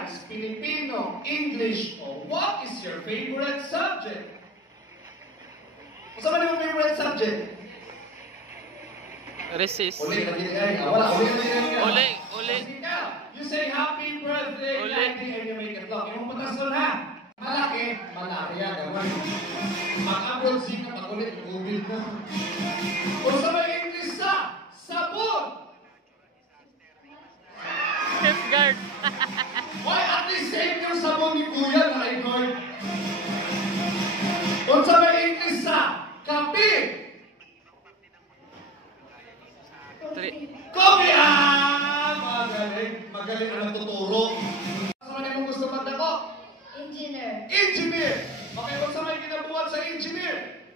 Science, Filipino, English, o what is your favorite subject? Sa mga favorite subject? Resist. Uli, wala. Uli. You say happy birthday, Daddy, and you make it long. Yung patas doon ha. Malaki, malaria, gawin. Mag-abroad ka, pag-ulit, gubil mo. Kung sa mga English sabon. Safeguard. Why at least save yung sabon ni Kuya na Igor? Kung sa mga English kape. Kobe! Magaling ang tuturo. Sa mga mo gusto magdako? Engineer. Okay, kung sa may ginabuhat sa engineer?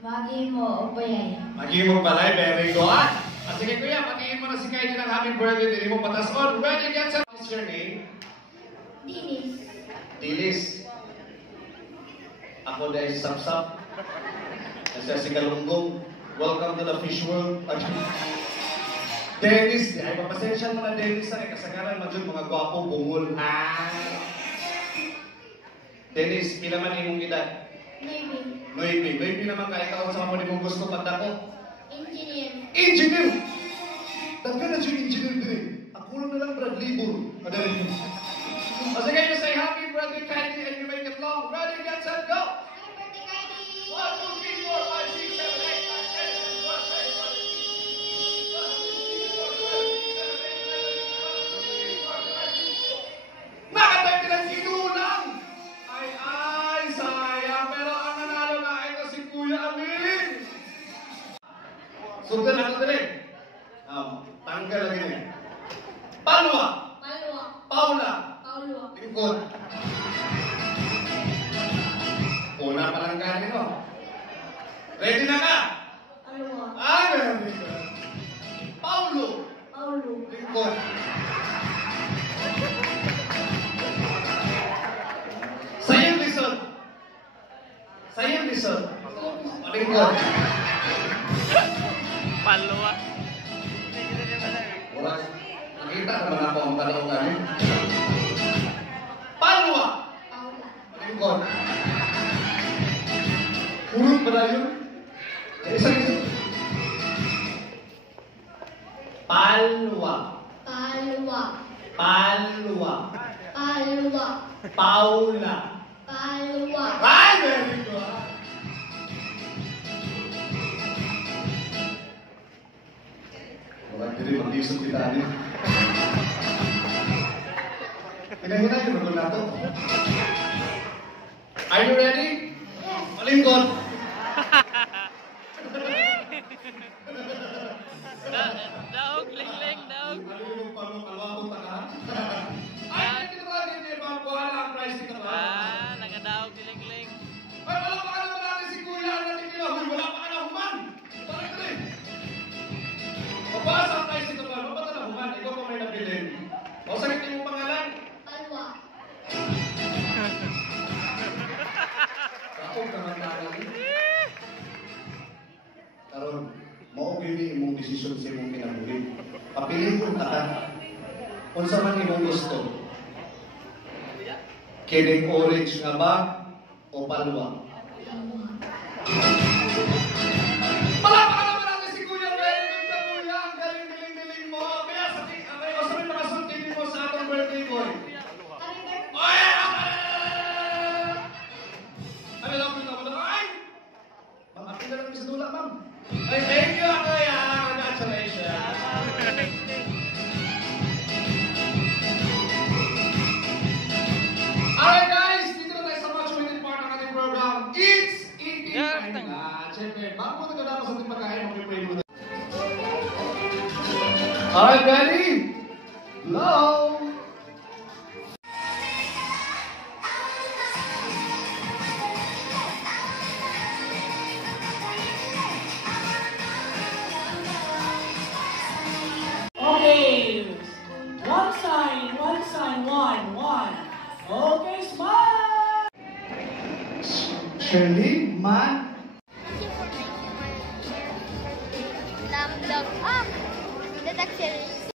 Magi mo o bayay. Mag-iimong balay, very good. Sige kuya, patiin mo na si Kylie ng happy birthday. Dili mo patas on. Ready, get set. What's your name? Dilis. Ako dahil Sapsap. Kasi si Galunggong. Welcome to the fish world. Dennis, ay papasensya mo na Dennis na kasagaran mo dyan mga gwapo bungol. Dennis, pila man imong edad? 9 naman kahit ako sa mga mong gusto pagdako. Engineer! Dagka na siya engineer din. Ako lang Brad Libur. Madali mo. Sige, you say happy birthday, Kylie, and you make it long. Ready, get set, go! Happy birthday, Kylie! 1, 2, 3, 4, 5, 6, 7, 8, 9, 10, 11, 12, 13, 14, 15, 16, 17, 18, 19, 20, 21, 22, 23, 24, 25, 26. Nakatay ng kinulang! Ay, sayang. Pero ang nanalo na ito si Kuya Amin. Sundan natin din. Tanggal lagi niya. Palwa. Paula. Lingkod. Una pa lang kanin mo. Ready na ka? Ay, very good. Paulo. Lingkod. Sayang lison. Lingkod. Palwa. Wala. Nakita naman ako ang panahon namin. Palwa. Lingkod. Purot ba na yun? Isa. Palwa. Paula. Ay, very good. Wala hindi mag-isip kita rin. Hinahinay yung mga nato. Are you ready? Yes. Malingkod. Daog, ling, daog. Ano yung kalwakot ka? Ay, hindi ba hindi ba buhala ang price nito ba? Nagadaog, ling. Ay, wala pa ka naman natin si Kuya natin kinahoy. Wala pa ka na human. Parang ito eh. Mabasa ang price nito ba? Mabasa na human. Ikaw pa may nabilin. O, sakitin mo pangalan? Ako naman tayo. Karon, maugili imong desisyon sa imong kinabuhi. Papili kung taka. Kung sa man imong gusto. Kining orange nga ba o palwa? Palapa ka naman natin si Kuya Ben! Kuya, ang galing mo. Kaya sabi makasuntin mo sa atong birthday boy. Ay! Ano lang po ito? Ay! Makapila lang sa dula, ma'am. Ay, thank you, Kuya! Congratulations! Alright guys, dito na tayo sa much awaited part ng ating program. It's eating time na. Siyempre, bago mo nagkadapa sa ating pagkain, mag-pray muna. Alright, ready? Hello? Okay, one sign, one. Okay, smile! Shirley, man. Love. Detak Shirley.